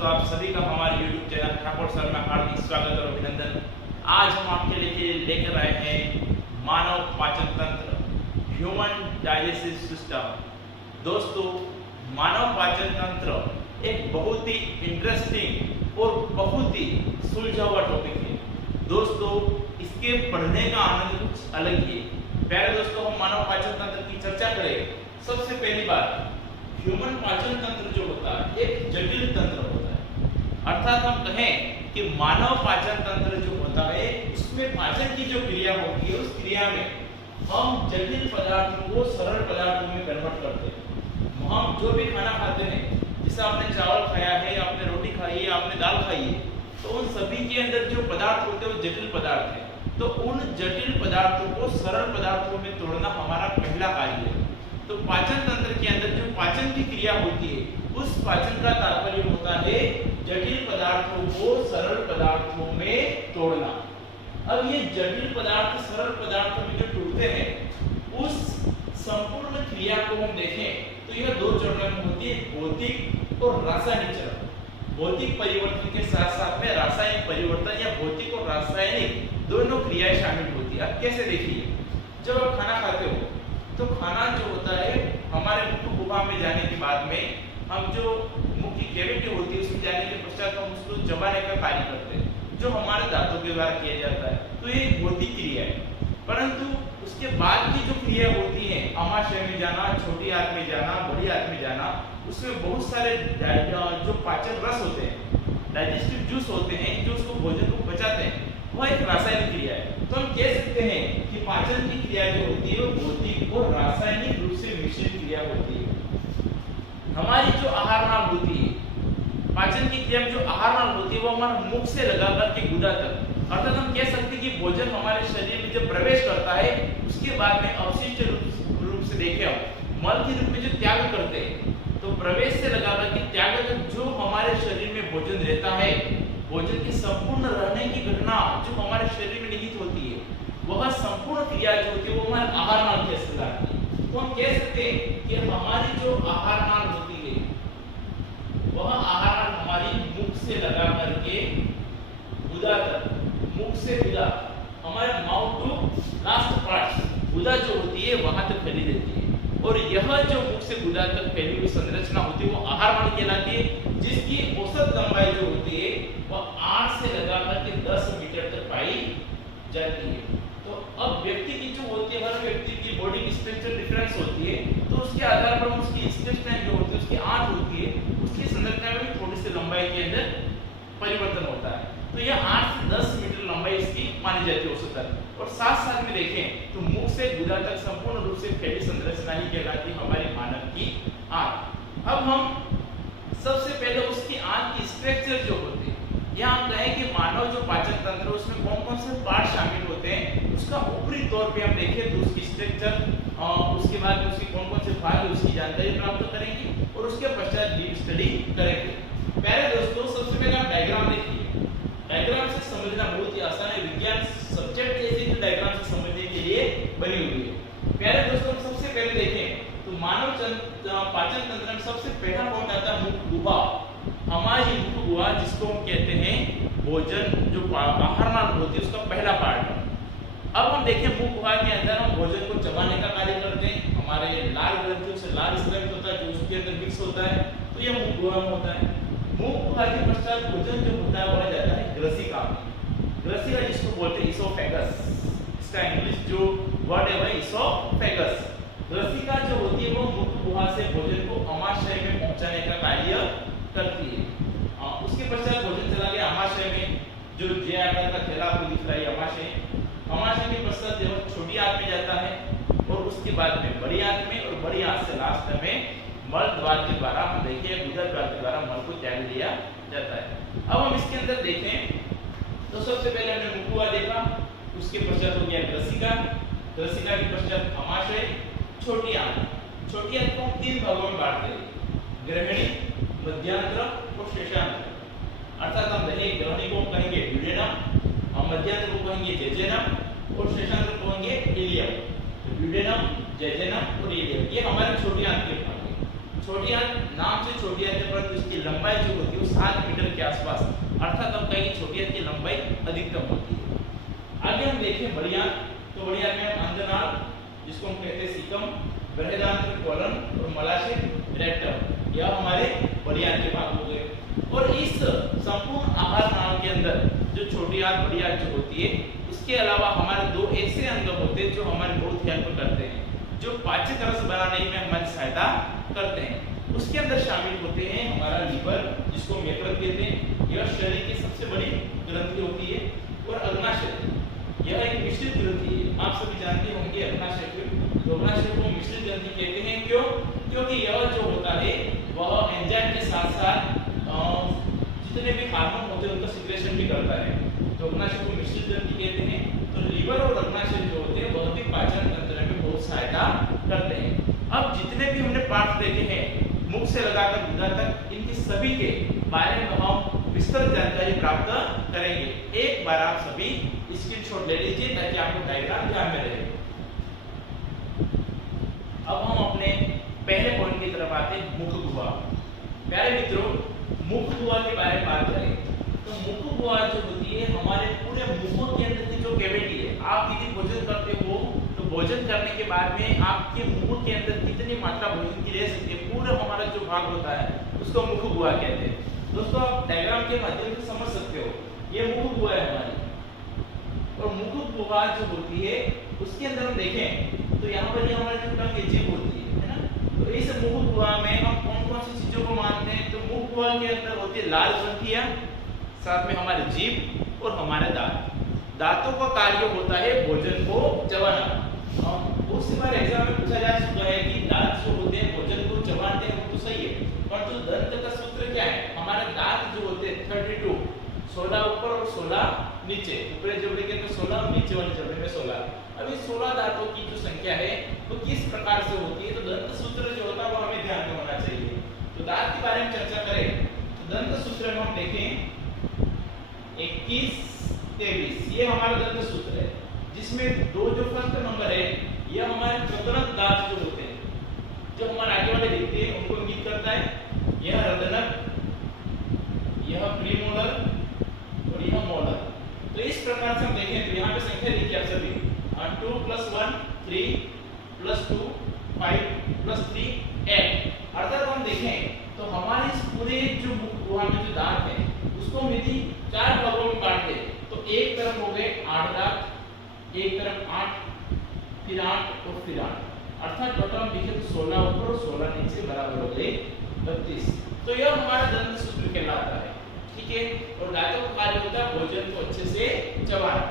दोस्तों, आप सभी का हमारे YouTube चैनल ठाकुर सर में हार्दिक स्वागत और अभिनंदन। आज हम आपके लिए लेकर आए हैं मानव पाचन तंत्र, ह्यूमन डाइजेस्टिव सिस्टम। दोस्तों, मानव पाचन तंत्र एक बहुत ही इंटरेस्टिंग और बहुत ही सुलझा हुआ टॉपिक है। दोस्तों, इसके पढ़ने का आनंद कुछ अलग ही है। प्यारे दोस्तों, हम मानव पाचन तंत्र की चर्चा करें। सबसे पहली बात, ह्यूमन पाचन तंत्र जो होता है एक जटिल तंत्र होता है। अर्थात हम कहें कि मानव पाचन तंत्र जो होता है उसमें पाचन की जो क्रिया होती है उस क्रिया में हम जटिल पदार्थों को सरल पदार्थों में कन्वर्ट करते हैं। हम जो भी खाना खाते हैं, जैसे आपने चावल खाया है, आपने रोटी खाई है, आपने दाल खाई है, तो उन सभी के अंदर जो पदार्थ होते हैं वो जटिल पदार्थ है। तो उन जटिल पदार्थों को सरल पदार्थों में तोड़ना हमारा पहला कार्य है। तो पाचन तंत्र के अंदर जो पाचन की क्रिया होती है उस पाचन का तात्पर्य होता है जटिल पदार्थों को सरल पदार्थों में तोड़ना। अब ये जटिल पदार्थ सरल पदार्थों में जो टूटते हैं उस संपूर्ण क्रिया को हम देखें तो यह दो चरणों में होती है, भौतिक और रासायनिक चरण। भौतिक परिवर्तन के साथ साथ में रासायनिक परिवर्तन या भौतिक और रासायनिक दोनों क्रियाएं शामिल होती है। अब कैसे देखिए, जब आप खाना खाते हो तो खाना जो होता है हमारे मुख गुहा में जाने के बाद में हम जो मुख की कैविटी होती है उसमें जाने के पश्चात हम उसको चबाने का कार्य करते हैं, जो हमारे दांतों के द्वारा किया जाता है। तो ये भौतिक क्रिया है। परंतु उसके बाद की जो क्रिया होती है, आमाशय में जाना, छोटी आंत में जाना, बड़ी आंत में जाना, उसमें बहुत सारे जो पाचन रस होते हैं, डाइजेस्टिव जूस होते हैं जो उसको भोजन को पचाते हैं, वह एक रासायनिक क्रिया है। तो हम कह सकते हैं कि पाचन की क्रिया जो होती है वो भौतिक और रासायनिक रूप से मिश्रित क्रिया होती है। हमारी जो आहार नाल होती है, पाचन की क्रिया में जो आहार नाल होती है वो हमारे मुख से लगाकर के गुदा तक, अर्थात हम कह सकते हैं कि भोजन हमारे शरीर में जब प्रवेश करता है उसके बाद में अवशिष्ट रूप से देखें हम मल के रूप में जो त्याग करते हैं, तो प्रवेश से लगाकर के त्याग तक जो हमारे शरीर में भोजन रहता है, भोजन की संपूर्ण रहने की घटना जो हमारे शरीर में निहित होती है, वह संपूर्ण क्रिया जो होती है वो हमारे आहार नाल के अंदर आती है। तो हम कह सकते हैं कि हमारी जो आहार नाल होती है वह आहार नाल हमारी मुख से लगा करके गुदा तक, मुख से गुदा, हमारे माउथ टू लास्ट पार्ट गुदा जो होती है वहां तक फैली रहती है। और यह जो मुख से गुदा तक फैली हुई संरचना होती है वो आहार नाल कहलाती है, जिसकी औसत लंबाई जो होती है वह 8 से लगाकर के 10 मीटर तक पाई जाती है। तो अब व्यक्ति की जो होती है, हर व्यक्ति की बॉडी की स्ट्रक्चर डिफरेंस होती है, तो उसके आधार पर उसकी इंटेस्टाइन जो होती है, उसकी आंत होती है, उसकी संरचना में भी थोड़ी सी लंबाई के अंदर परिवर्तन होता है। तो यह 8 से 10 मीटर लंबाई इसकी मानी जाती है औसतन। और साथ साथ में देखें तो मुख से गुदा तक संपूर्ण रूप से फैली संरचना ही कहलाती है हमारे मानव की आंत। अब हम सबसे पहले उसकी आंत की स्ट्रक्चर जो होती है, यहाँ हम कहें कि मानव जो पाचन तंत्र है उसमें कौन कौन से पार्ट शामिल होते हैं, उसका ऊपरी तौर पे हम देखें तो उसकी स्ट्रक्चर, उसके बाद उसकी कौन कौन से भाग है उसकी जानकारी प्राप्त करेंगे और उसके पश्चात डीप स्टडी करेंगे। प्यारे दोस्तों, सबसे पहले आप डायग्राम देखिए। डायग्राम से समझना बहुत ही आसान है, विज्ञान सब्जेक्ट ऐसे ही डायग्राम से समझने के लिए बनी हुई है। प्यारे दोस्तों, सबसे पहले देखें तो मानव पाचन तंत्र में सबसे पहला पॉइंट आता है मुख गुहा। हमारी मुख गुहा जिसको हम कहते हैं भोजन जो आहार नाल होती है उसका पहला पार्ट। अब हम देखें मुख गुहा के अंदर हम भोजन को चबाने का कार्य करते हैं। हमारे लाल ग्रंथियों से लाल स्रव होता है जो उसके अंदर मिक्स होता है, तो यह मुख गुहा में होता है। मुख गुहा के पश्चात भोजन जो होता है वह जाता है ग्रसिका में। ग्रसिका जिसको बोलते हैं इसोफेगस, इसका इंग्लिश जो वर्ड है वह इसोफेगस। ग्रसिका जो होती है वो मुख गुहा से भोजन को आमाशय में पहुंचाने का कार्य करती है। उसके पश्चात भोजन चला गया आमाशय में, जो जे आकार का थैला आपको दिख रहा है आमाशय। आमाशय के पश्चात यह छोटी आंत में जाता है और उसके बाद में बड़ी आंत में, और बड़ी आंत से लास्ट में मल द्वार के द्वारा हम देखिए गुदा द्वार के द्वारा मल को त्याग दिया जाता है। अब हम इसके अंदर देखें तो सबसे पहले हमने मुख गुहा देखा, उसके पश्चात हो गया ग्रसिका, ग्रसिका के पश्चात आमाशय, छोटी आंत। छोटी आंत को हम 3 भागों में बांटते हैं, ग्रहणी, मध्यांत्र और शेषांत्र। अर्थात हम देखें ग्रहणी को कहेंगे ड्यूडेनम, हम मध्यांत्र को कहेंगे जेजेनम और शेषांत्र को कहेंगे इलियम। तो ड्यूडेनम, जेजेनम और इलियम ये हमारे छोटी आंत के भाग हैं। छोटी आंत नाम से छोटी आंत है, परंतु इसकी लंबाई जो होती है वो 7 मीटर के आसपास, अर्थात हम कहेंगे छोटी आंत की लंबाई अधिकतम होती है। आगे हम देखें बड़ी आंत, तो बड़ी आंत में अंधनाल, जिसको हम कहते हैं सीकम, बृहदांत्र कोलन और मलाशय रेक्टम, यह हमारे बड़ी आंत के भाग हो गए। और इस संपूर्ण आहार नाल के अंदर जो छोटी आंत बड़ी आंत जो होती है, इसके अलावा हमारे दो ऐसे अंग होते हैं जो हमारे बहुत हेल्प करते हैं, जो पाचक रस बनाने में हमारी सहायता करते हैं। उसके अंदर शामिल होते हैं हमारा लीवर, जिसको हम यकृत कहते हैं, यह शरीर की सबसे बड़ी ग्रंथि होती है, और अग्नाशय, यह एक मिश्रित ग्रंथि है। आप सभी जानते होंगे अग्नाशय को, तो अग्नाशय को मिश्रित ग्रंथि कहते हैं। क्यों? क्योंकि यह जो होता है वह एंजाइम के साथ साथ जितने भी हार्मोन होते हैं उनका सिक्रेशन भी करता है, तो अग्नाशय को मिश्रित ग्रंथि कहते हैं। तो लीवर और अग्नाशय जो होते हैं वह भी पाचन तंत्र में बहुत सहायता करते हैं। अब जितने भी हमने पार्ट देखे हैं मुख से लगाकर गुदा तक, इनकी सभी के बारे में हम विस्तृत जानकारी प्राप्त करेंगे। एक बार आप सभी स्क्रीनशॉट ले लीजिए ताकि आपको डायग्राम ध्यान में रहे। अब हम अपने पहले पॉइंट की तरफ आते हैं, मुख गुहा। प्यारे मित्रों, मुख गुहा के बारे में बात करें तो मुख गुहा जो होती है हमारे पूरे मुंह के अंदर की जो कैविटी है, आप यदि भोजन करते हो तो भोजन करने के बाद में आपके मुंह के अंदर कितनी मात्रा भोजन की रह सकती है, पूरा हमारा जो भाग होता है उसको मुख गुहा कहते हैं। दोस्तों आप डायग्राम के माध्यम से समझ सकते हो, ये मुख गुहा है हमारी। और मुख गुहा जो होती है उसके अंदर हम देखें तो यहाँ पर ये हमारी जो टंग जीभ होती है ना, तो इस मुख गुहा में हम कौन कौन सी चीजों को मानते हैं, तो मुख गुहा के अंदर होती है लाल ग्रंथियां, साथ में हमारे जीभ और हमारे दांत। दांतों का कार्य होता है भोजन को चबाना। बहुत सी बार एग्जाम में पूछा जा चुका है कि दांत जो होते हैं भोजन को चबाते हैं, वो तो सही है, परंतु दंत का सूत्र क्या है? हमारे दांत जो होते हैं 32, 16 ऊपर और 16 नीचे, ऊपरी जबड़े के अंदर 16 और नीचे वाले जबड़े में 16। अब इस 16 दांतों की जो संख्या है वो किस प्रकार से होती है, तो दंत सूत्र जो होता है वो हमें ध्यान में होना चाहिए। तो दांत के बारे में चर्चा करें तो दंत सूत्र में हम देखें 21, 23, ये हमारा दंत सूत्र है, जिसमें दो जो फर्स्ट नंबर है यह हमारे प्रतनक दांत जो होते हैं, जो हमारे आगे वाले दिखते हैं उनको इंगित करता है। यह रदनक, यह प्रीमोलर और यह मोलर। तो इस प्रकार से हम देखें तो यहाँ पे संख्या लिखिए आप सभी, 2 + 1 3 + 2 5 + 3 8। अर्थात हम देखें तो हमारे इस पूरे जो मुख गुहा में जो दांत है उसको हम यदि 4 भागों में बांट दें तो एक तरफ हो गए 8 दांत, एक तरफ 8, फिर 8 और फिर 8, अर्थात टोटल हम देखें तो 16 ऊपर और 16 नीचे बराबर हो गए 32। तो यह हमारा दंत सूत्र कहलाता है, ठीक है। और दांतों का कार्य होता है भोजन को अच्छे से चबाना।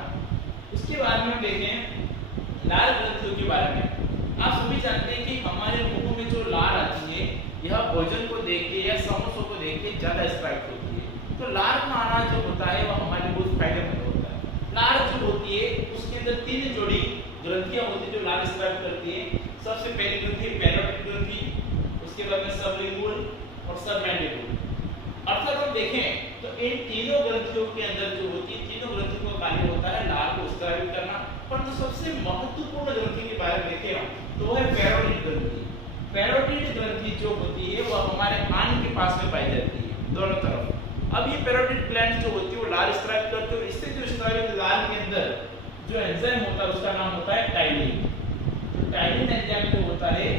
उसके बाद में देखें लाल ग्रंथियों के बारे में। आप सभी जानते हैं कि हमारे मुंह में जो लार आती है यह भोजन को देख के या समोसों को देख के ज्यादा स्ट्राइक होती है। तो लार का आना जो होता है वह हमारे बहुत फायदेमंद होता है। लार जो होती है उसके अंदर 3 जोड़ी ग्रंथियां होती है जो लार स्ट्राइक करती है। सबसे पहली ग्रंथि पैरोटिड ग्रंथि, उसके बाद में सबलिंगुअल और सबमैंडिबुलर। अर्थात हम देखें तो इन तीनों ग्रंथियों के अंदर जो होती है, तीनों ग्रंथियों का कार्य होता है लार को स्रावित करना। पर तो सबसे महत्वपूर्ण ग्रंथि के बारे में देखें हम तो वह है पैरोटिड ग्रंथि। पैरोटिड ग्रंथि जो होती है वह हमारे कान के पास में पाई जाती है दोनों तरफ। अब ये पैरोटिड ग्लैंड जो होती है वो लार स्रावित करती है, और इससे जो स्रावित लार के अंदर जो एंजाइम होता है उसका नाम होता है टाइलिन। तो टाइलिन एंजाइम जो होता है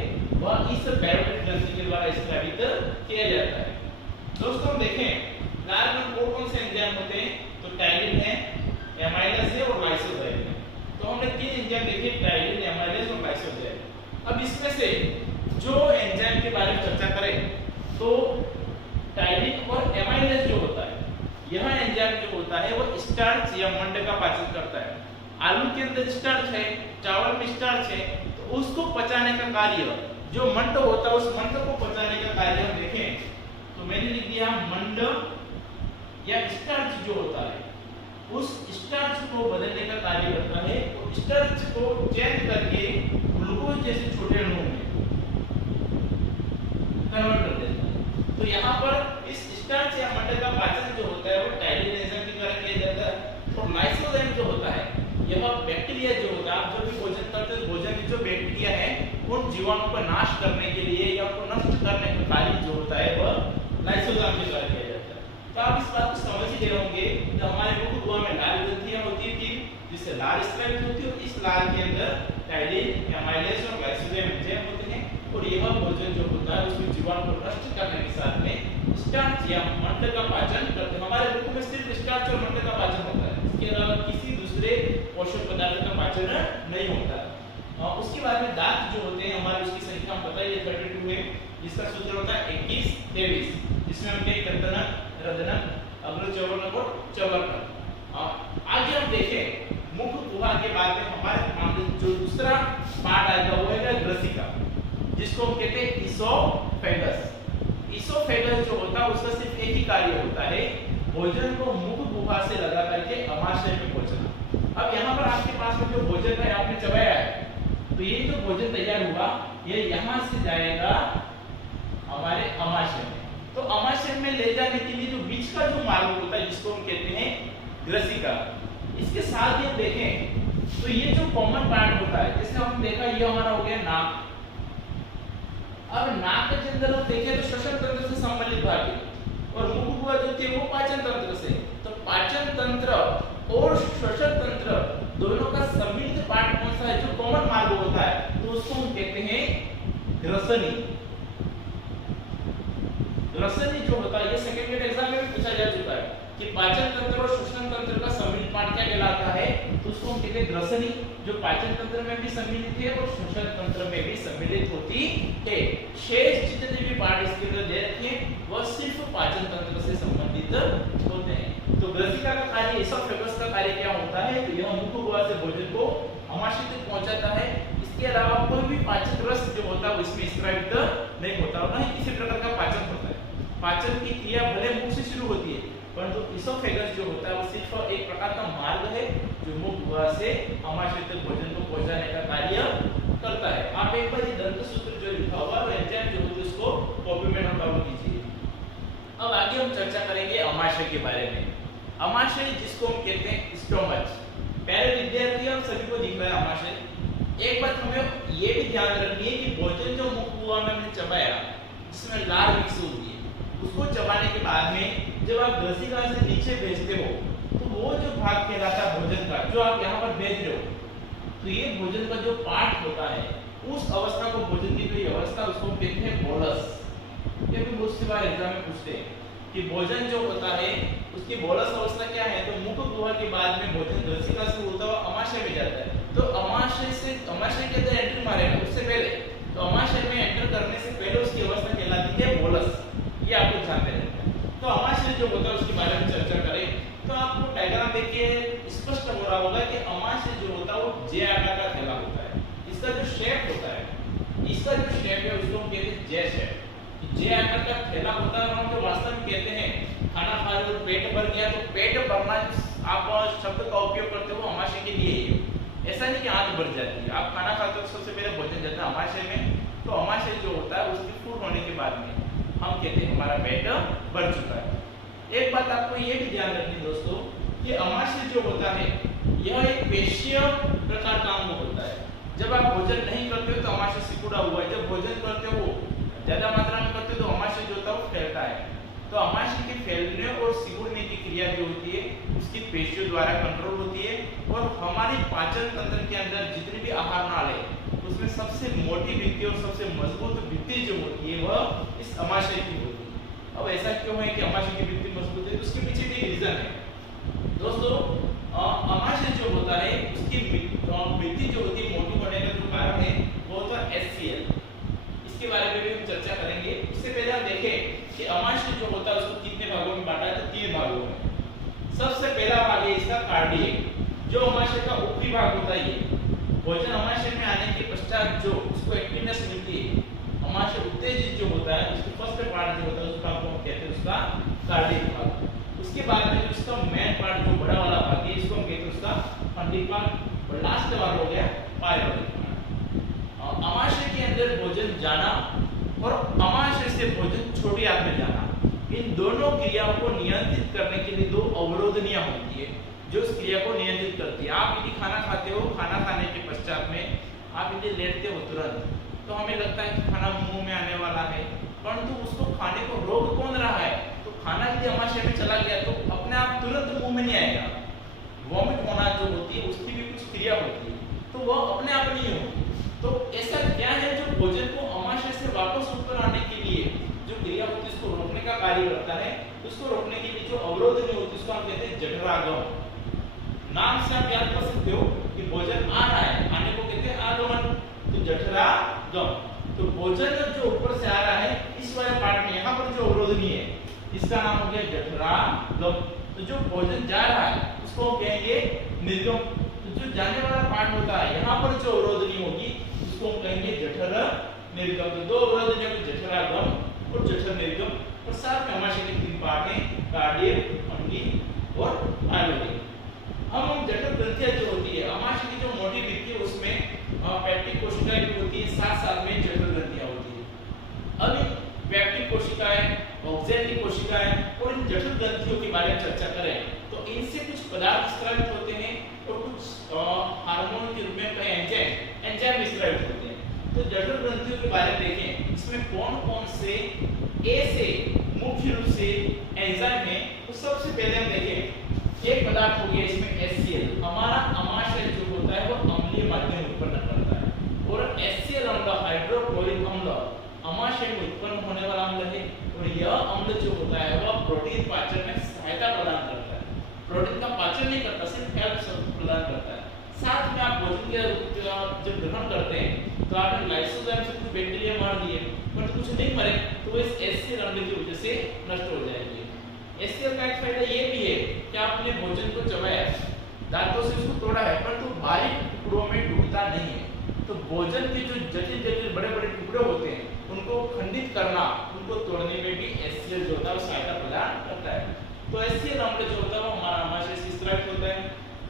वह इस पैरोटिड ग्रंथि के द्वारा स्रावित किया जाता है। दोस्तों हम देखें लार में कौन से एंजाइम होते हैं, तो टाइलिन है, एमाइलेज है और लाइसोजाइम है। तो हमने 3 एंजाइम देखे, टाइलिन, एमाइलेज और लाइसोजाइम। अब इसमें से जो एंजाइम के बारे में चर्चा करें तो टाइलिन और एमाइलेज जो होता है, यह एंजाइम जो होता है वो स्टार्च या मंड का पाचन करता है। आलू के अंदर स्टार्च है, चावल में स्टार्च है, तो उसको पचाने का कार्य जो मंड होता है उस मंड को पचाने का कार्य हम देखें तो मैंने लिख दिया मंड या स्टार्च जो होता है उस स्टार्च को बदलने का कार्य करता है, और स्टार्च को चेंज करके ग्लूकोज जैसे छोटे अणुओं में कन्वर्ट कर देता है। तो यहाँ पर इस स्टार्च या मंड का पाचन जो होता है वो टाइलिन एंजाइम के द्वारा किया जाता है। और लाइसोजाइम जो होता है यह बैक्टीरिया जो होता है, आप जब भी भोजन करते हो भोजन में जो बैक्टीरिया है उन जीवाणु का नाश करने के लिए या उनको नष्ट करने का कार्य जो होता है वह लाइसोजाइम के द्वारा किया जाता है। तो आप इस बात को समझ ही गए होंगे कि हमारे मुख गुहा में लाल ग्रंथियां होती थी जिससे लाल स्रावित होती है और इस लाल के अंदर टाइलिन, एमाइलेज और ग्लाइसोजाइम एंजाइम होते हैं और यह भोजन जो होता है उसमें जीवाणु को नष्ट करने के साथ में स्टार्च या मंड का पाचन करते हैं। हमारे मुख में सिर्फ स्टार्च और मंड का पाचन होता है, इसके अलावा किसी दूसरे पोषक पदार्थ का पाचन नहीं होता। उसके बाद में दांत जो होते हैं हमारे, उसकी संख्या हम पता ही है 32 है, जिसका सूत्र होता है 21 23, जिसमें हम कई कर्तनक, रदनक, अग्रचौवर्णक और चौवर्णक। आगे हम देखें मुख गुहा के बाद में हमारे जो दूसरा पार्ट आएगा वो है ग्रसिका, जिसको हम कहते हैं इसोफेगस। इसोफेगस जो होता है उसका सिर्फ एक ही कार्य होता है, भोजन को मुख गुहा से लगा करके अमाशय में पहुंचना। अब यहाँ पर आपके पास में जो भोजन है आपने चबाया है, तो ये जो भोजन तैयार हुआ ये यहाँ से जाएगा हमारे अमाशय में। तो अमाशय में ले जाने के लिए जो बीच का जो मार्ग होता है जिसको हम कहते हैं ग्रसिका, इसके साथ ये देखें तो ये जो कॉमन पार्ट होता है, जैसे हम देखा ये हमारा हो गया नाक। अब नाक के अंदर हम देखें तो श्वसन तंत्र से संबंधित भाग है और मुख गुहा जो थी वो पाचन तंत्र से। तो पाचन तंत्र और श्वसन तंत्र दोनों का सम्मिलित पार्ट कौन सा है, जो कॉमन मार्ग होता है, तो उसको हम कहते हैं ग्रसनी। ग्रसनी जो होता है ये सेकंड ग्रेड एग्जाम में भी पूछा जा चुका है कि पाचन तंत्र और श्वसन तंत्र का सम्मिलित पार्ट क्या कहलाता है, तो उसको हम कहते हैं ग्रसनी, जो पाचन तंत्र में भी सम्मिलित है और श्वसन तंत्र में भी सम्मिलित होती है। शेष जितने भी पार्ट इसके अंदर दे रखे हैं वह सिर्फ पाचन तंत्र से संबंधित होते हैं। तो ग्रसिका का कार्य, इसोफेगस का कार्य क्या होता है, तो यह मुख गुहा से भोजन को अमाशय तक पहुंचाता है। इसके अलावा कोई भी पाचन रस जो होता है उसमें स्रावित नहीं होता और न ही किसी प्रकार का पाचन होता है। पाचन की क्रिया भले मुख से शुरू होती है, परंतु इसोफेगस जो होता है वो सिर्फ एक प्रकार का मार्ग है जो मुख गुहा से अमाशय तक भोजन को पहुंचाने का कार्य करता है। आप एक बार ये दंत सूत्र जो लिखा हुआ है एंजाइम जो होते हैं उसको कॉपी में नोट डाउन कीजिए। अब आगे हम चर्चा करेंगे अमाशय के बारे में। अमाशय जिसको हम कहते हैं स्टोमच, पहले विद्यार्थी हम सभी को दिख रहा है अमाशय। एक बात हमें ये भी ध्यान रखनी है कि भोजन जो मुख गुहा में हमने चबाया जिसमें लार मिक्स होती है, उसको चबाने के बाद में जब आप ग्रसिका से नीचे भेजते हो तो वो जो भाग कहलाता है भोजन का, जो आप यहाँ पर भेज रहे हो, तो ये भोजन का जो पार्ट होता है उस अवस्था को, भोजन की जो अवस्था उसको कहते हैं बोलस। ये भी बहुत सी बार एग्जाम में पूछते हैं कि भोजन जो होता है उसकी बोलस अवस्था क्या है, तो मुख गुहा के बाद में भोजन ग्रसिका से होता हुआ अमाशय में जाता है। तो अमाशय के अंदर एंट्री मारेगा उससे पहले, तो अमाशय में एंटर करने से पहले उसकी अवस्था कहलाती है बोलस। ये आपको जानते रहते हैं। तो अमाशय जो होता है उसके बारे में चर्चा करें तो आपको डायग्राम देख के स्पष्ट हो रहा होगा कि अमाशय जो होता है वो जे आकार का थैला होता है। इसका जो शेप होता है, इसका जो शेप है उसको हम कहते हैं जे शेप। जे आकार का थैला होता है और हम जो वास्तव में कहते हैं खाना खा रहे हो पेट भर गया, तो पेट भरना आप शब्द का उपयोग करते हो अमाशय के लिए ही, ऐसा नहीं कि आंत भर जाती है। आप खाना खाते हो सबसे पहले भोजन जाता है अमाशय में, तो अमाशय जो होता है उसकी फूड होने के बाद में हम कहते हैं हमारा पेट भर चुका है। एक बात आपको ये भी ध्यान रखनी दोस्तों कि अमाशय जो होता है यह एक पेशीय प्रकार का अंग होता है। जब आप भोजन नहीं करते हो तो अमाशय सिकुड़ा हुआ है, जब भोजन करते हो ज्यादा मात्रा में करते हो तो अमाशय जो होता है वो फैलता है। तो अमाशय के फैलने और सिकुड़ने की क्रिया जो होती है उसकी पेशियों द्वारा कंट्रोल होती है और हमारी पाचन तंत्र के अंदर जितने भी आहार नाल है उसमें सबसे मोटी भित्ति और सबसे मजबूत भित्ति जो होती है वह इस अमाशय की होती है। अब ऐसा क्यों है कि अमाशय की भित्ति मजबूत है, तो उसके पीछे भी रीजन है दोस्तों। अमाशय जो होता है उसकी भित्ति जो होती है मोटी होने का जो कारण है वो होता है HCl। इसके बारे में भी हम चर्चा करेंगे। उससे पहले हम देखें कि अमाशय जो होता है उसको कितने भागों में बांटा है, तो 3 भागों में। सबसे पहला भाग है इसका कार्डियक, जो अमाशय का ऊपरी भाग होता है। भोजन अमाशय में आने के पश्चात जो उसको एक्टिवनेस मिलती है, अमाशय उत्तेजित जो होता है उसके फर्स्ट पार्ट जो होता है उसका हम कहते हैं उसका कार्डियक भाग। उसके बाद में जो उसका मेन पार्ट जो बड़ा वाला भाग है इसको हम कहते हैं उसका फंडिक भाग और लास्ट वाला हो गया पायरोनिक भाग। अमाशय के अंदर भोजन जाना और अमाशय से भोजन छोटी आंत में जाना, इन दोनों क्रियाओं को नियंत्रित करने के लिए 2 अवरोधनियां होती है जो इस क्रिया को नियंत्रित करती है। आप यदि खाना खाते हो, खाना खाने के पश्चात में आप यदि लेटते हो तुरंत, तो तो हमें लगता है कि खाना मुंह में आने वाला है, परंतु उसको खाने को रोक कौन रहा है? तो खाना यदि आमाशय में चला गया तो अपने आप तुरंत मुंह में नहीं आएगा। वॉमिट होना जो होती है उसकी भी कुछ क्रिया होती है, तो वह अपने आप नहीं होगी। तो ऐसा क्या है जो भोजन को आमाशय से वापस ऊपर आने के लिए जो क्रिया होती है उसको रोकने का कार्य करता है। उसको रोकने के लिए जो अवरोध नहीं होती उसको हम कहते हैं जठरागम। नाम से आप याद कर सकते हो कि भोजन आ रहा है, आने को कहते हैं आगमन, तो जठरागम। तो भोजन जो ऊपर से आ रहा है इस वाले पार्ट में यहाँ पर जो अवरोध नहीं है इसका नाम हो गया जठरागम। तो जो भोजन जा रहा है उसको हम कहेंगे निर्गम। तो जो जाने वाला पार्ट होता है यहाँ पर जो अवरोध नहीं होगी उसको हम कहेंगे जठर निर्गम। तो दो अवरोध हैं, जठरागम और जठर निर्गम। और साथ में आमाशय के तीन पार्ट हैं, कार्डियल, फंगी और आयोडिक। हम जठर ग्रंथियां जो होती है आमाशय की जो मोटी भित्ति है उसमें पेप्टिक कोशिकाएं भी होती है, साथ साथ में जठर ग्रंथियां होती है। अब इन पेप्टिक कोशिकाएं, ऑक्जेलिक कोशिकाएं और इन जठर ग्रंथियों के बारे में चर्चा करें तो इनसे कुछ पदार्थ स्रावित होते हैं और कुछ हार्मोन के रूप में कई एंजाइम स्रावित होते हैं। तो जठर ग्रंथियों के बारे में देखें, इसमें कौन-कौन से ऐसे मुख्य रूप से एंजाइम हैं। तो सबसे पहले हम देखें एक पदार्थ हो गया इसमें HCl। हमारा आमाशय जो होता है वो अम्लीय माध्यम उत्पन्न करता है और HCl अम्ल हाइड्रोक्लोरिक अम्ल आमाशय में उत्पन्न होने वाला अम्ल है और यह अम्ल जो होता है वह प्रोटीन पाचन में सहायता प्रदान करता है। प्रोटीन का पाचन नहीं करता, सिर्फ हेल्प प्रदान करता है। साथ में आप भोजन के जब ग्रहण करते हैं तो आपने लाइसोजाइम से कुछ बैक्टीरिया मार दिए पर कुछ नहीं मरे तो इस HCl अम्ल की वजह से नष्ट हो जाएंगे। HCl का एक फायदा ये भी है कि आपने भोजन को चबाया, दांतों से उसको तोड़ा है परंतु बारीक टुकड़ों में टूटता नहीं है। तो भोजन के जो जटिल बड़े-बड़े टुकड़े होते हैं उनको खंडित करना, उनको तोड़ने में भी HCl जो होता है सहायता प्रदान करता है। तो HCl अम्ल जो होता है वो हमारा आमाशय से स्रावित होता है।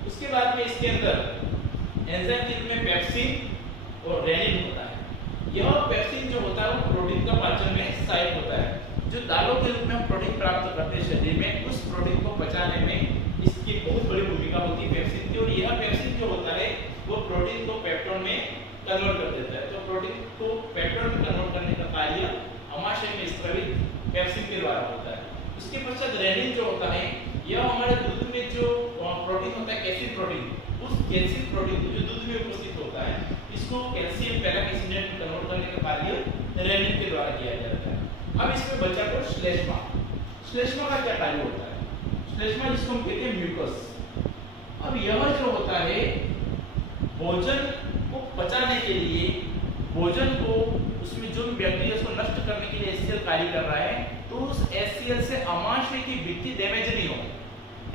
उसके बाद में इसके अंदर एंजाइम के रूप में पेप्सिन और रेनिन होता है। यह पेप्सिन जो होता है वो प्रोटीन का पाचन में सहायक होता है। जो दालों के रूप में हम प्रोटीन प्राप्त करते हैं शरीर में, उस प्रोटीन को पचाने में इसकी बहुत बड़ी भूमिका होती है पेप्सिन की। और यह पेप्सिन जो होता है वो प्रोटीन को पेप्टोन में कन्वर्ट कर देता है। तो प्रोटीन को पेप्टोन में कन्वर्ट करने का कार्य आमाशय में स्रावित पेप्सिन के द्वारा होता है। उसके पश्चात रेनिन जो होता है यह हमारे दूध में जो प्रोटीन होता है कैसिन प्रोटीन, उस कैसिन प्रोटीन जो दूध में उपस्थित होता है इसको कैल्शियम पेराक्सिनेट में कन्वर्ट करने का कार्य रेनिन के द्वारा किया जाता है। अब इसमें बचा तो श्लेष्मा। श्लेष्मा का क्या कार्य होता है? श्लेष्मा जिसको हम कहते हैं म्यूकस। अब यह जो होता है भोजन को पचाने के लिए, भोजन को उसमें जो भी बैक्टीरिया उसको नष्ट करने के लिए HCl कार्य कर रहा है तो उस HCl से आमाशय की भित्ति डैमेज नहीं हो।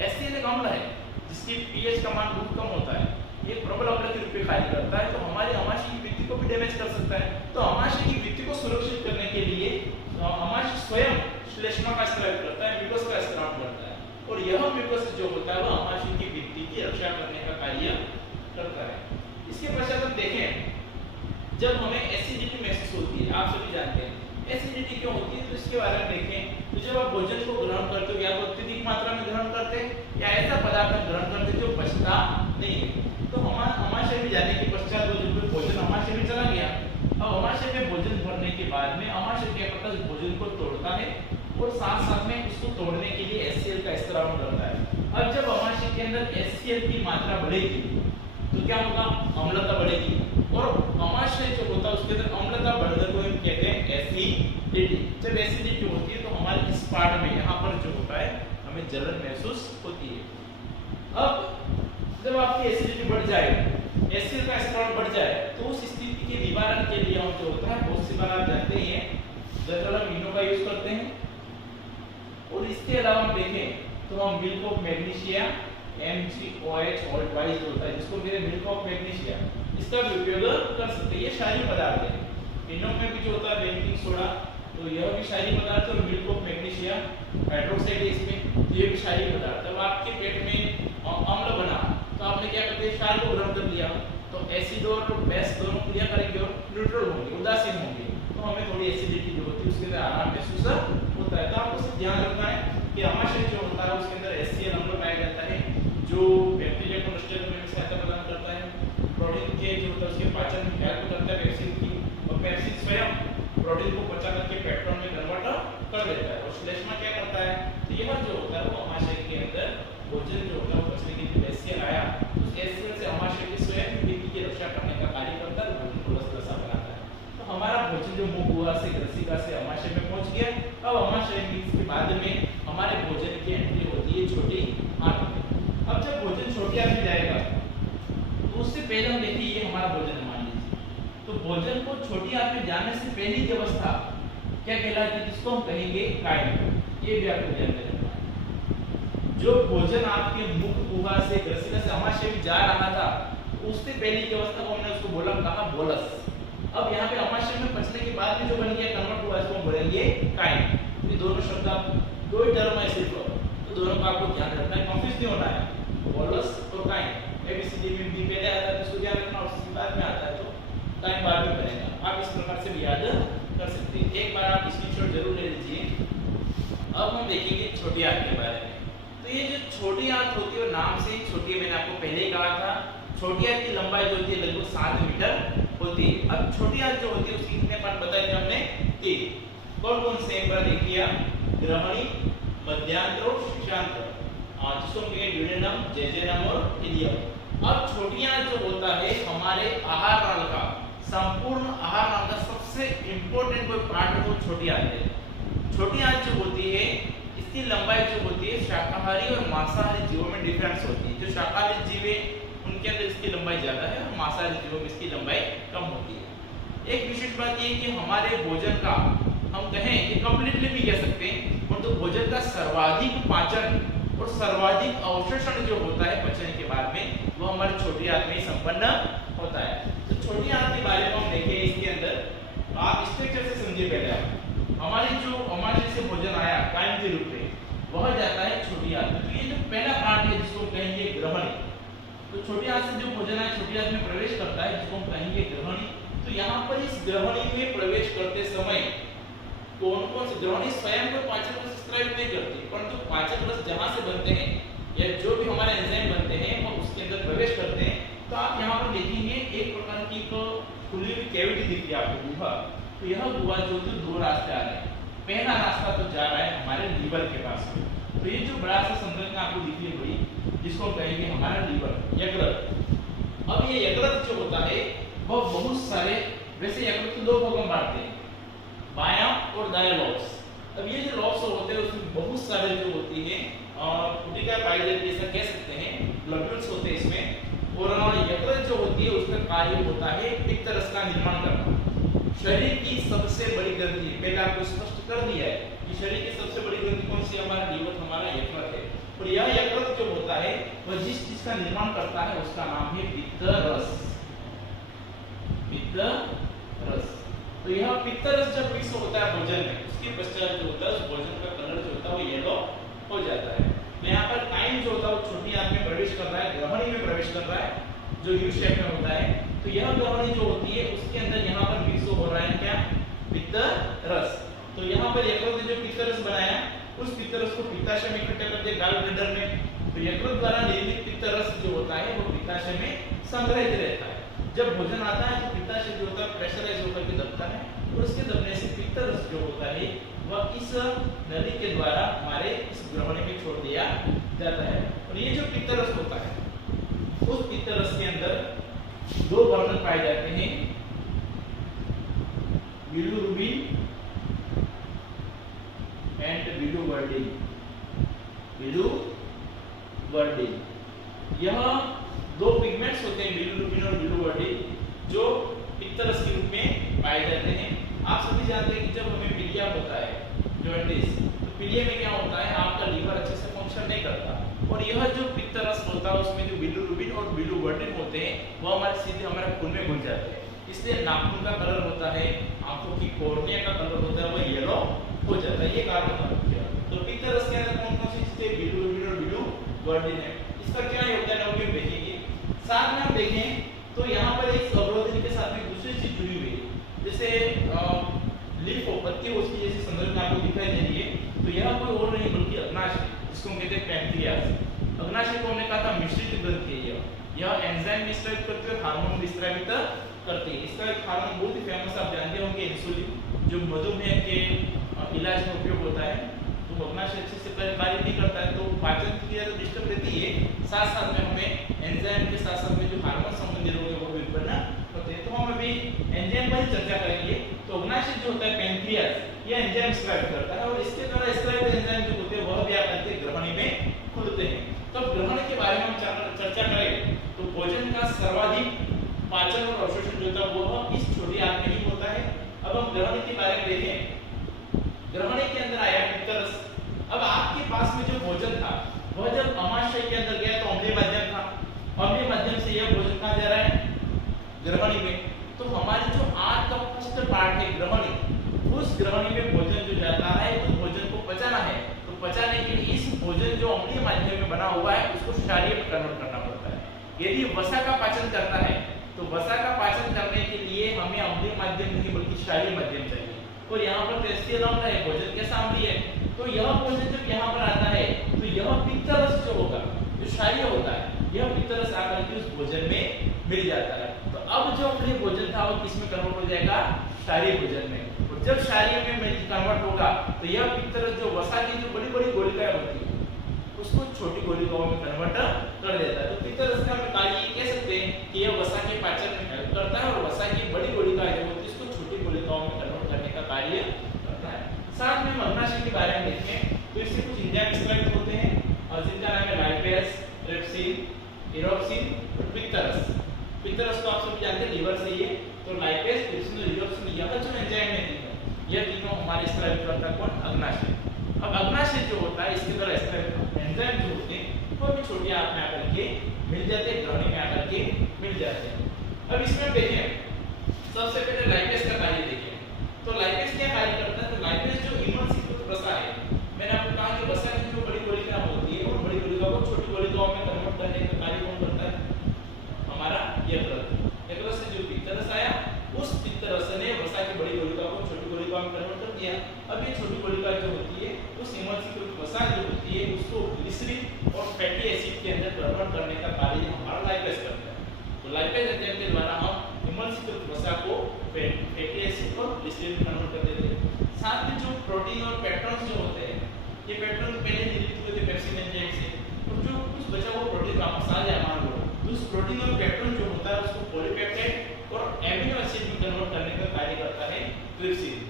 HCl एक अम्ल है जिसकी pH का मान बहुत कम होता है, ये प्रबल अम्ल के रूप में कार्य करता है तो हमारी आमाशय की भित्ति को भी डैमेज कर सकता है। तो आमाशय की भित्ति को सुरक्षित करने के लिए आमाशय स्वयं श्लेष्मा का स्राव करता है, म्यूकस का स्राव करता है और यह म्यूकस जो होता है वो आमाशय की भित्ति की रक्षा करने का कार्य करता है। इसके पश्चात हम देखें जब हमें एसिडिटी महसूस होती है, आप सभी जानते हैं एसिडिटी क्यों होती है तो इसके बारे में देखें। तो जब आप भोजन को ग्रहण करते हो या तो अत्यधिक मात्रा में ग्रहण करते हैं या ऐसा पदार्थ ग्रहण करते जो पचता नहीं है तो हमारा आमाशय में जाने के पश्चात वो जब भोजन आमाशय में चला गया, अब आमाशय में भोजन भरने के बाद में आमाशय क्या करता है भोजन को तोड़ता है और साथ साथ में उसको तोड़ने के लिए HCl का इस्तेमाल करता है। अब जब आमाशय के अंदर HCl की मात्रा बढ़ेगी तो क्या होगा, अम्लता बढ़ेगी और आमाशय जो होता है उसके अंदर अम्लता बढ़ने को हम कहते हैं एसिडिटी। जब एसिडिटी होती है तो हमारे इस पार्ट में यहाँ पर जो होता है हमें जलन महसूस होती है। अब जब आपकी एसिडिटी बढ़ जाए, HCl का स्तर बढ़ जाए तो उस स्थिति के निवारण के लिए हम जो होता है बहुत सी बार आप जानते ही हैं जनरल हम इनो का यूज करते हैं और इसके अलावा हम देखें तो हम मिल्क ऑफ मैग्नीशिया MgOH और ट्वाइस होता है जिसको कहते हैं मिल्क ऑफ मैग्नीशिया, इसका भी उपयोग कर सकते हैं। ये क्षारीय पदार्थ है। इनो में भी जो होता है बेकिंग सोडा तो यह भी क्षारीय पदार्थ है और मिल्क ऑफ मैग्नीशिया हाइड्रोक्साइड है इसमें, तो ये भी क्षारीय पदार्थ है। अब आपके पेट में अम्ल बना तो आपने क्या करते हैं क्षार को ग्रहण कर लिया तो एसिड और बेस दोनों क्रिया करेंगे और न्यूट्रल होंगे, उदासीन होंगे तो हमें थोड़ी एसिडिटी जो होती है उसके अंदर आराम महसूस होता है। तो आपको सिर्फ ध्यान रखना है कि आमाशय जो होता है उसके अंदर HCl अम्ल पाया जाता है जो बैक्टीरिया को नष्ट करने में सहायता प्रदान करता है, प्रोटीन के जो होता है उसके पाचन में हेल्प करता है पेप्सिन की, और पेप्सिन स्वयं प्रोटीन को पचा करके पेट्रोल में कन्वर्ट कर देता है और श्लेष्मा क्या करता है, तो यह जो होता है वो अमाशय के अंदर भोजन जो होता है वो पचने के लिए एसियल आया, उस एसियल से अमाशय के स्वयं व्यक्ति की रक्षा करने का कार्य करता है, भोजन को रसरसा बनाता है। तो हमारा भोजन जो मुख गुहा से ग्रसिका से अमाशय में पहुंच गया। अब अमाशय के बाद में हमारे भोजन की एंट्री होती है छोटी आंत में। अब जब भोजन छोटी आंत में जाएगा तो उससे पहले हम देखिए ये हमारा भोजन मान लीजिए, तो भोजन को छोटी आंत में जाने से पहले की अवस्था क्या कहलाती है, जिसको हम कहेंगे कायम। ये भी आपको ध्यान रखना है। जो भोजन आपके मुख गुहा से ग्रसिका से अमाशय में जा रहा था उससे पहले की अवस्था को हमने उसको बोला कहा बोलस। अब यहाँ पे अमाशय में पचने के बाद में जो बन गया कन्वर्ट हुआ इसको बोलेंगे कायम। ये दोनों शब्द आप दो ही टर्म है सिर्फ, तो दोनों का आपको ध्यान रखना है, कंफ्यूज नहीं होना है। बोलस और कायम एबीसीडी में बी पहले आता है तो उसको ध्यान रखना, उसके बाद में आता है तो कायम बाद में बनेगा। आप इस प्रकार से भी याद कर सकते हैं। एक बार आप स्क्रीनशॉट जरूर ले लीजिए। अब हम देखेंगे छोटी आंत के बारे में। तो ये जो छोटी आंत होती है वो नाम से ही छोटी है, मैंने आपको पहले ही कहा था। छोटी आंत की लंबाई जो होती है लगभग 7 मीटर होती है। अब छोटी आंत जो होती है उसकी कितने पार्ट बताए थे हमने, 3। कौन कौन से, एक बार देखिए, ग्रहणी, मध्यांतर और शिशांतर, जिसको हम कहेंगे ड्यूडेनम, जेजेनम और इलियम। अब छोटी आंत जो होता है हमारे आहार नाल का, संपूर्ण आहार नाल का सबसे इंपॉर्टेंट कोई पार्ट है वो छोटी आंत है। छोटी आंत जो होती है इसकी लंबाई जो होती है शाकाहारी और मांसाहारी जीवों में डिफरेंस होती है। जो शाकाहारी जीव है उनके अंदर इसकी लंबाई ज्यादा है और मांसाहारी जीवों में इसकी लंबाई कम होती है। एक विशेष बात ये है कि हमारे भोजन का हम कहें कि कंप्लीटली भी कह सकते हैं, परंतु भोजन का सर्वाधिक पाचन और सर्वाधिक अवशोषण जो होता है पचने के बाद में वो हमारी छोटी आंत में ही संपन्न होता है। तो छोटी आंत के बारे में हम देखें, इसके अंदर आप स्ट्रक्चर से समझिए। पहले हमारी जो अमाशय से भोजन आया कायम के रूप में वह जाता है छोटी आंत में। तो ये जो पहला पार्ट है जिसको कहेंगे ग्रहणी, तो छोटी आंत से जो भोजन है छोटी आंत में प्रवेश करता है जिसको हम कहेंगे ग्रहणी। तो यहाँ पर इस ग्रहणी में प्रवेश करते समय कौन कौन से, ग्रहणी स्वयं को पाचक रस स्रावित नहीं करती, परंतु पाचक रस जहां से बनते हैं या जो भी हमारे एंजाइम बनते हैं वो उसके अंदर प्रवेश करते हैं। तो आप यहाँ पर देखेंगे एक प्रकार की खुली हुई कैविटी दिख रही है आपको, गुहा। तो यह गुहा जो कि 2 रास्ते आ रहे हैं। पहला रास्ता तो जा रहा है हमारे लीवर के पास में। तो ये जो बड़ा सा संरचना आपको दिख रही है जिसको हम कहेंगे हमारा लीवर, यकृत। अब ये यकृत जो होता है वह बहुत सारे, वैसे यकृत को 2 भागों में बांटते हैं, बायां और दायां लॉब्स। अब ये जो लॉब्स होते हैं उसमें बहुत सारे जो होती है पुटिका पाई जाती है, ऐसा कह सकते हैं, ग्लोब्यूल्स होते हैं इसमें। और यकृत जो होती है उसका कार्य होता है पित्त रस का निर्माण करना। शरीर की सबसे बड़ी ग्रंथि, पहले आपको स्पष्ट कर दिया है कि शरीर की सबसे बड़ी ग्रंथि कौन सी, हमारा लीवर, हमारा यकृत है। और यह यकृत जो होता है वह जिस चीज का निर्माण करता है उसका नाम है पित्त रस। पित्त रस। तो यह पित्त रस जब मिक्स होता है भोजन में, उसके पश्चात जो होता है उस भोजन का कलर जो होता है वो येलो हो जाता है। तो यहाँ पर काइम जो होता है वो छोटी आंत में प्रवेश कर रहा है, ग्रहणी में प्रवेश कर रहा है जो यू शेप में होता है। तो यह ग्रहणी जो होती है उसके अंदर यहाँ पर मिक्स हो रहा है क्या, पित्त रस। तो यहाँ पर यकृत ने जो पित्त रस बनाया उस पित्त रस को पित्ताशय में इकट्ठा कर दिया, गॉल ब्लैडर में। तो यकृत द्वारा निर्मित पित्त रस जो होता है वो पित्ताशय में संग्रहित रहता है। जब भोजन आता है तो पित्ताशय जो होता है प्रेशराइज होकर के दबता है और उसके दबने से पित्त रस जो होता है वह इस नली के द्वारा हमारे इस ग्रहणी में छोड़ दिया जाता है। और ये जो पित्त रस होता है उस पित्त रस के अंदर 2 वर्णन पाए जाते हैं, बिलिरुबिन एंड बिलिवर्डिन। बिलिवर्डिन यह 2 पिगमेंट्स होते हैं, बिलिरुबिन और बिलिवर्डिन, जो पित्त रस के रूप में पाए जाते हैं। आप सभी जानते हैं कि जब हमें पीलिया होता है, जॉन्डिस, तो पीलिया में क्या होता है, आपका लीवर अच्छे से फंक्शन नहीं करता। और यह जो पित्त रस होता है उसमें जो बिलिरुबिन और बिलिवर्डिन होते हैं वो हमारे सीधे हमारे खून में घुल जाते हैं। इसलिए नाखून का कलर होता है, आंखों की कॉर्निया का कलर होता है वो येलो हो जाता है। ये कारण है। तो पित्त रस के अंदर कौन कौन सी चीजें, बिलिरुबिन और बिलिवर्डिन है, इसका क्या योगदान है वो भी देखेंगे। साथ में हम देखें तो यहाँ पर एक अवरोधन के साथ में दूसरी चीज जुड़ी हुई है, जैसे लीफ पत्ती उसकी जैसी संरचना आपको दिखाई दे रही है। तो यह कोई और नहीं बल्कि अग्नाशय, जिसको हम कहते हैं पैंक्रियास। अग्नाशय को हमने कहा था मिश्रित ग्रंथि है। यह एंजाइम स्रावित करती है, हार्मोन स्रावित करती है। इसका एक हार्मोन बहुत ही फेमस आप जानते होंगे, इंसुलिन, जो मधुमेह के इलाज में उपयोग होता है। तो अग्नाशय अच्छे से कार्य नहीं करता है तो पाचन क्रिया तो डिस्टर्ब रहती है, साथ साथ में हमें एंजाइम के साथ साथ में जो हार्मोन संबंधी रोग है वो भी उत्पन्न होते हैं। तो हम अभी एंजाइम पर चर्चा करेंगे। तो अग्नाशय जो होता है पैंक्रियास, ये एंजाइम स्क्राइब करता है और इसके द्वारा स्क्राइब एंजाइम जो होते हैं वह भी आपके ग्रहणी में खुलते हैं। तो ग्रहण के बारे में हम चर्चा करें तो भोजन का सर्वाधिक पाचन और अवशोषण जो होता है वो इस छोटी आंत में ही होता है। अब हम ग्रहण के बारे में देखें। ग्रहण के अंदर आया पित्तरस। अब आपके पास में जो भोजन था वह जब अमाशय के अंदर गया तो अम्लीय माध्यम था, अम्लीय माध्यम से यह भोजन कहाँ जा रहा है, ग्रहणी में। तो हमारी जो आंत का फर्स्ट पार्ट है ग्रहणी, उस ग्रहणी में भोजन जो जाता है उस भोजन को पचाना है। तो पचाने के लिए इस भोजन जो अम्लीय माध्यम में बना हुआ है उसको क्षारीय में कन्वर्ट करना पड़ता है। यदि वसा का पाचन करता है तो वसा का पाचन करने के लिए हमें अम्लीय माध्यम नहीं बल्कि क्षारीय माध्यम चाहिए। और यहाँ पर टेस्टियल अम्ल है, भोजन कैसा अम्लीय है, तो यह भोजन जब यहाँ पर आता है तो यह पित्तरस जो होगा, जो क्षारीय होता है, यह पित्तरस आकर के उस भोजन में मिल जाता है। तो अब जो अम्लीय भोजन था वो किस में कन्वर्ट हो जाएगा, क्षारीय भोजन में। और जब क्षारीय में कन्वर्ट होगा तो यह पित्तरस जो वसा की जो बड़ी बड़ी गोलिकाएं होती है उसको छोटी गोलिकाओं में कन्वर्ट कर देता है। तो पित्तरस का कार्य ये कह सकते हैं कि यह वसा के पाचन में हेल्प करता है और वसा की बड़ी गोलिकाएं जो होती है इसको छोटी गोलिकाओं में कन्वर्ट करने का कार्य करता है। साथ में अग्नाशय के बारे में देखें तो इससे कुछ एंजाइम एक्सट्रैक्ट होते हैं और जिनका नाम है लाइपेस, ट्रिप्सिन, इरोक्सिन और पित्तरस। पित्तरस तो आप सब जानते हैं लीवर से ये, तो लाइपेस, ट्रिप्सिन और इरोक्सिन यह जो एंजाइम है यह तीनों हमारे एक्सट्रैक्ट करता है कौन, अग्नाशय। अब अग्नाशय जो होता है इसके द्वारा एक्सट्रैक्ट एंजाइम जो होते हैं वो भी छोटी आंत में आकर के मिल जाते हैं, ग्रहणी में आकर के मिल जाते हैं। अब इसमें देखें सबसे पहले लाइपेस का कार्य देखें। तो लाइपेस क्या कार्य करता है, तो लाइपेस जो इमोनोसिक्रिप्ट वसा है, मैंने आपको कहा कि वसा की जो बड़ी गोलिका होती है वो बड़ी गोलिका को छोटी गोलिकाओं में कन्वर्ट करने का कार्य कौन करता है, हमारा यकृत। यकृत से जो पित्तरस आया उस पित्तरस ने वसा की बड़ी गोलिका को छोटी गोलिका में कन्वर्ट कर दिया। अब ये छोटी गोलिका जो होती है उस इमोनोसिक्रिप्ट वसा जो होती है उसको ग्लिसरीन और फैटी एसिड के अंदर कन्वर्ट करने का कार्य हमारा लाइपेस करता है। तो लाइपेस एंजाइम के द्वारा हम इमोनोसिक्रिप्ट वसा को फैटी एसिड और ग्लिसरीन में कन्वर्ट कर देते हैं। साथ में जो प्रोटीन और पेप्टोन्स जो होते हैं, ये पेप्टोन पहले निर्मित हुए थे पेप्सिन एंजाइम से, और जो कुछ बचा हुआ प्रोटीन वापस आ जाए मान लो, तो उस प्रोटीन और पेप्टोन जो होता है उसको पॉलीपेप्टाइड और एमिनो एसिड में कन्वर्ट करने का कार्य करता है ट्रिप्सिन।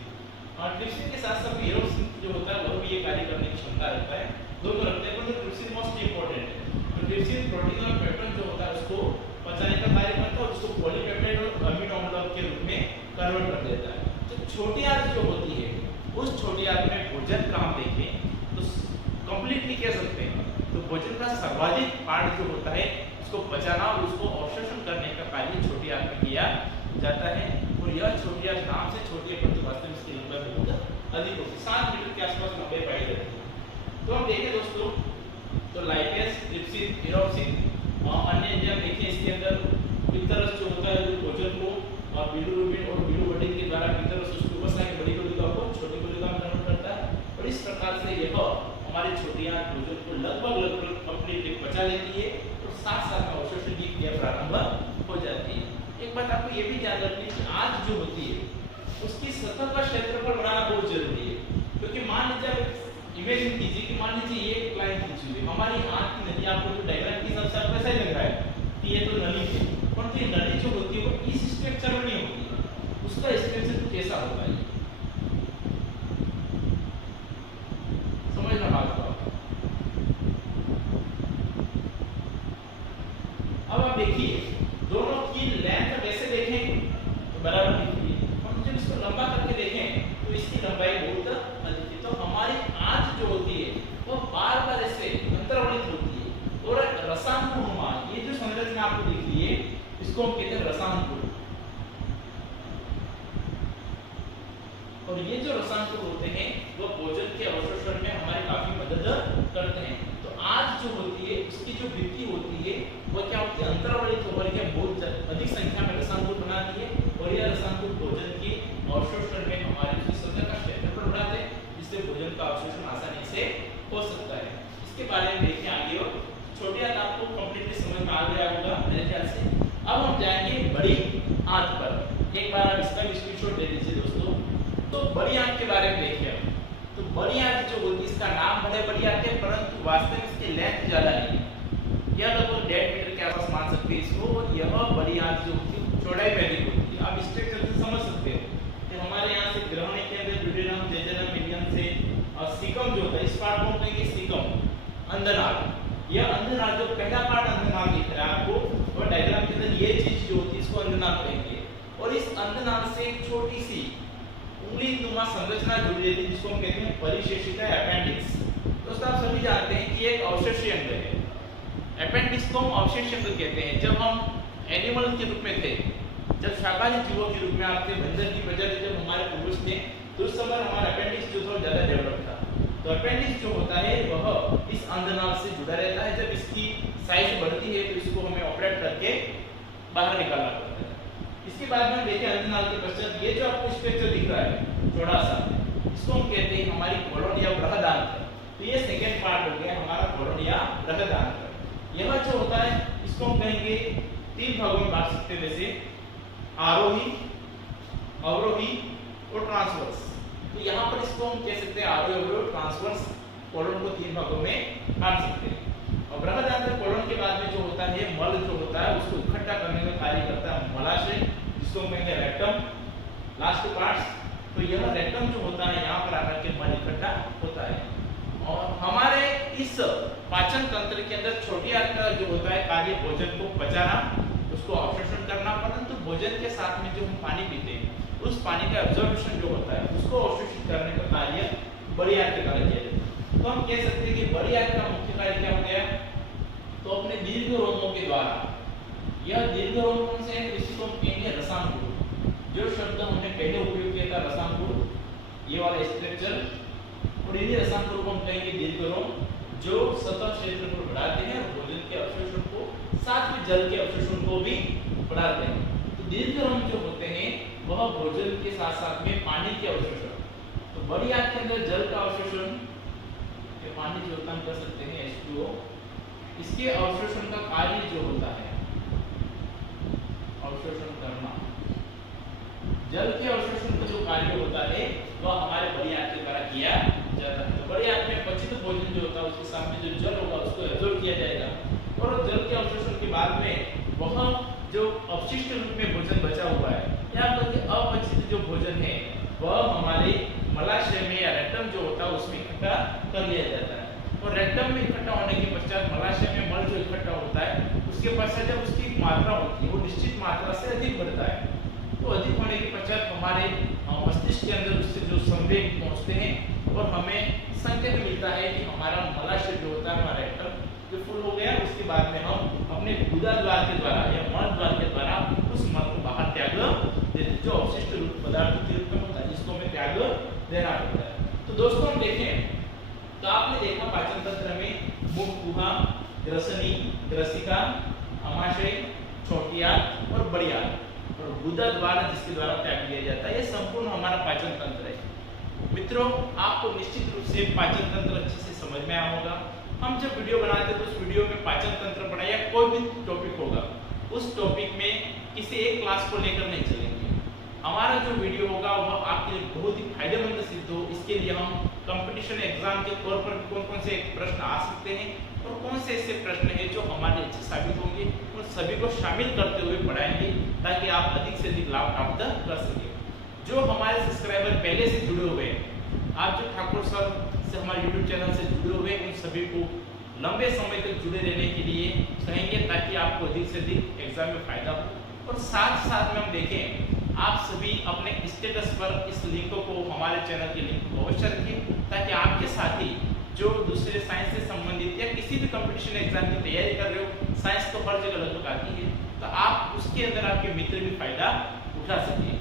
और ट्रिप्सिन के साथ साथ इरोक्सिन जो होता है वह भी ये कार्य करने की क्षमता रखता है, दोनों रखते हैं, पर ट्रिप्सिन मोस्ट इंपॉर्टेंट है। तो ट्रिप्सिन प्रोटीन और पेप्टोन जो होता है उसको पचाने का कार्य करता है और उसको पॉलीपेप्टाइड और अमीनो अम्ल के रूप में कन्वर्ट कर देता है। तो छोटी आंत जो होती है उस छोटी आंत में भोजन का हम देखें तो कंप्लीटली कह सकते हैं तो भोजन का सर्वाधिक पार्ट जो होता है उसको पचाना और उसको अवशोषण करने का कार्य छोटी आंत में किया जाता है। और यह छोटी आंत नाम से छोटी है परंतु वास्तव में इसकी लंबाई बहुत अधिक होती है, 7 मीटर के आसपास लंबाई पाई जाती है। तो हम देखें दोस्तों तो लाइपेस, ट्रिप्सिन, इरोक्सिन अन्य एंजाइम देखिए इसके अंदर पित्तरस जो होता है जो भोजन को बिलिरुबिन और बिलिरुबिन के द्वारा पित्तरस उसको वसा की बड़ी गोलिका को छोटी गोलिका में कन्वर्ट करता है और इस प्रकार से यह हमारी छोटी आंत भोजन को लगभग कंप्लीटली पचा लेती है और साथ साथ में अवशोषण की क्रिया प्रारंभ हो जाती है। एक बात आपको ये भी याद रखनी कि आंत जो होती है उसकी सतह का क्षेत्रफल बढ़ाना बहुत जरूरी है, क्योंकि मान लीजिए इमेजिन कीजिए कि मान लीजिए ये एक लाइन खींची हुई है, हमारी आंत की नली आपको जो डायग्राम के हिसाब से आपको ऐसा ही लग रहा है कि ये तो नली है, परंतु ये नली जो होती है वो इस स्ट्रक्चर में नहीं होती है, उसका स्ट्रक्चर कैसा होता है समझना बात को। अब आप देखिए दोनों की लेंथ कैसे देखें तो बराबर दिखती है, और जब इसको लंबा करके देखें तो इसकी लंबाई बहुत अधिक है। तो हमारी आंत जो होती है वो बार बार ऐसे अंतर्वलित होती है और रसानुमा, ये जो संरचना आपको दिख रही है इसको हम कहते हैं रसानुकूल। और ये जो रसानुकूल होते हैं वो भोजन के अवशोषण में हमारी काफी मदद करते हैं। तो आंत जो होती है उसकी जो भित्ति होती है वो क्या होती है, अंतर्वलित होकर के बहुत अधिक संख्या में रसानुकूल बनाती है और यह रसानुकूल भोजन के अवशोषण में हमारी सतह का क्षेत्रफल बढ़ाते हैं, जिससे भोजन का अवशोषण आसानी से हो सकता है। इसके बारे में देखिए आगे और छोटी आंत आपको कंप्लीटली समझ में आ गया होगा मेरे ख्याल से। अब हम जाएंगे बड़ी आंत पर। एक बार आप इसका भी स्क्रीनशॉट ले लीजिए दोस्तों। तो बड़ी आंत के बारे में देखिए। तो बड़ी आंत जो होती है, इसका नाम भले बड़ी आंत है परंतु वास्तव में इसकी लेंथ ज्यादा नहीं है। यह लगभग 1.5 मीटर के आसपास मान सकते हैं इसको। और यह बड़ी आंत जो होती है चौड़ाई में अधिक होती है। आप स्ट्रक्चर से समझ सकते हो कि हमारे यहाँ से ग्रहणी के अंदर ड्यूडेनम, जेजुनम, इलियम से और सीकम जो होता है, इस पार्ट को कहेंगे सीकम, अंधनाल। यह अंधनाल जो पहला पार्ट अंधनाल दिख रहा है आपको और डायग्राम के अंदर, ये चीज जो होती है इसको अंधनाल कहेंगे। और इस अंधनाल से एक छोटी सी उंगली नुमा संरचना जुड़ी रहती है जिसको हम कहते हैं परिशेषिका, अपेंडिक्स। दोस्तों आप सभी जानते हैं कि एक अवशेषीय अंग है। अपेंडिक्स को हम अवशेषीय अंग कहते हैं। जब हम एनिमल के रूप में थे, जब शाकाहारी जीवों के रूप में आपके बंदर की वजह से जब हमारे पूर्वज थे, तो उस समय हमारा अपेंडिक्स जो था ज्यादा डेवलप था। तो अपेंडिक्स जो होता है वह इस अंधनाल से जुड़ा रहता है। जब इसकी साइज बढ़ती है तो इसको हमें ऑपरेट करके बाहर निकालना पड़ता है। इसके बाद में देखिए अंधनाल के पश्चात ये जो आपको स्ट्रक्चर दिख रहा है थोड़ा सा, इसको हम कहते हैं हमारी कोलन या बृहदांत्र। तो ये सेकंड पार्ट हो गया हमारा कोलन या बृहदांत्र। यह जो होता है इसको हम कहेंगे 3 भागों में बांट सकते हैं, जैसे आरोही, अवरोही और ट्रांसवर्स। तो यहाँ पर इसको हम कह सकते हैं आरोही, अवरोही और ट्रांसवर्स कोलन को 3 भागों में बांट सकते हैं। और बृहदांत्र कोलन के बाद में जो होता है मल जो होता है उसको इकट्ठा करने का कार्य करता है मलाशय, जिसको हम कहेंगे रेक्टम, लास्ट पार्ट्स। तो यह रेक्टम जो होता है यहाँ पर आकर के मल इकट्ठा होता है। और हमारे इस पाचन तंत्र के अंदर छोटी आंत का जो होता है कार्य भोजन को पचाना, उसको अवशोषण करना, परंतु भोजन के साथ में जो हम पानी पीते हैं उस पानी का एब्जॉर्प्शन जो होता है उसको अवशोषित करने का कार्य बड़ी आंत के द्वारा किया जाता है। तो हम कह सकते हैं कि बड़ी आंत का मुख्य कार्य क्या हो गया, तो अपने दीर्घ रोमों के द्वारा, यह दीर्घ रोम कौन से हैं, इसको हम कहेंगे रसांकुर। जो शब्द हमने पहले उपयोग किया था रसांकुर, ये वाला स्ट्रक्चर, और इन्हीं रसांकुर को हम कहेंगे दीर्घ रोम, जो सतह क्षेत्र को बढ़ाते हैं और भोजन के अवशोषण को, साथ में जल के अवशोषण को भी बढ़ाते हैं। तो दीर्घ रोम जो होते हैं वह भोजन के साथ साथ में पानी के अवशोषण, तो बड़ी आंत के अंदर जल का अवशोषण, ये पानी जो होता है हम कर सकते हैं H2O, इसके अवशोषण का कार्य जो होता है अवशोषण करना, जल के अवशोषण का जो कार्य होता है वह हमारे बड़ी आंत के द्वारा किया जाता है। तो बड़ी आंत में पचित भोजन जो होता है उसके साथ में जो जल होगा उसको एब्जॉर्ब किया जाएगा, और जल के अवशोषण के बाद में वह जो अपशिष्ट रूप में भोजन बचा हुआ है या अपचित जो भोजन है वह हमारे मलाशय में या रेक्टम जो होता है उसमें इकट्ठा कर लिया जाता है। और रेक्टम में इकट्ठा होने के पश्चात मलाशय में मल जो इकट्ठा होता है उसके पश्चात जब उसकी मात्रा होती है वो निश्चित मात्रा से अधिक बढ़ता है, तो अधिक होने के पश्चात हमारे मस्तिष्क के अंदर उससे जो संवेग पहुंचते हैं और हमें संकेत मिलता है कि हमारा मलाशय जो होता है हमारा रेक्टम जो फुल हो गया। उसके बाद में हम अपने गुदा द्वार के द्वारा या मल द्वार के द्वारा उस मल को बाहर त्याग देते, जो अवशिष्ट रूप पदार्थ के रूप में होता है जिसको हमें त्याग देना पड़ता है। तो दोस्तों हम देखें तो आपने देखा पाचन तंत्र में मुख, गुहा, ग्रसनी, ग्रसिका, आमाशय, छोटी आंत और बड़ी आंत और गुदा द्वार जिसके द्वारा त्याग दिया जाता है, ये संपूर्ण हमारा पाचन तंत्र है। मित्रों आपको निश्चित रूप से पाचन तंत्र अच्छे से समझ में आया होगा। हम जब वीडियो बनाते हैं तो उस वीडियो में पाचन तंत्र पढ़ा या कोई भी टॉपिक होगा उस टॉपिक में किसी एक क्लास को लेकर नहीं चलेंगे। हमारा जो वीडियो होगा वह आपके लिए बहुत ही फायदेमंद सिद्ध हो, इसके लिए हम कंपटीशन एग्जाम के तौर पर कौन कौन से प्रश्न आ सकते हैं और कौन से ऐसे प्रश्न हैं जो हमारे अच्छे साबित होंगे उन सभी को शामिल करते हुए पढ़ाएंगे ताकि आप अधिक से अधिक लाभ प्राप्त कर सकें। जो हमारे सब्सक्राइबर पहले से जुड़े हुए हैं, आप जो ठाकुर सर से हमारे YouTube चैनल से जुड़े हुए उन सभी को लंबे समय तक जुड़े रहने के लिए कहेंगे ताकि आपको अधिक से अधिक एग्जाम में फायदा हो। और साथ साथ में हम देखें आप सभी अपने स्टेटस पर इस लिंक को, हमारे चैनल के लिंक को अवश्य रखें ताकि आपके साथी जो दूसरे साइंस से संबंधित या किसी भी कंपटीशन एग्जाम की तैयारी कर रहे हो, साइंस तो हर जगह लगभग आती है, तो आप उसके अंदर आपके मित्र भी फायदा उठा सकें।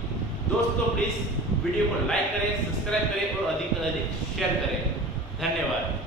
दोस्तों प्लीज वीडियो को लाइक करें, सब्सक्राइब करें और अधिक से अधिक शेयर करें। धन्यवाद।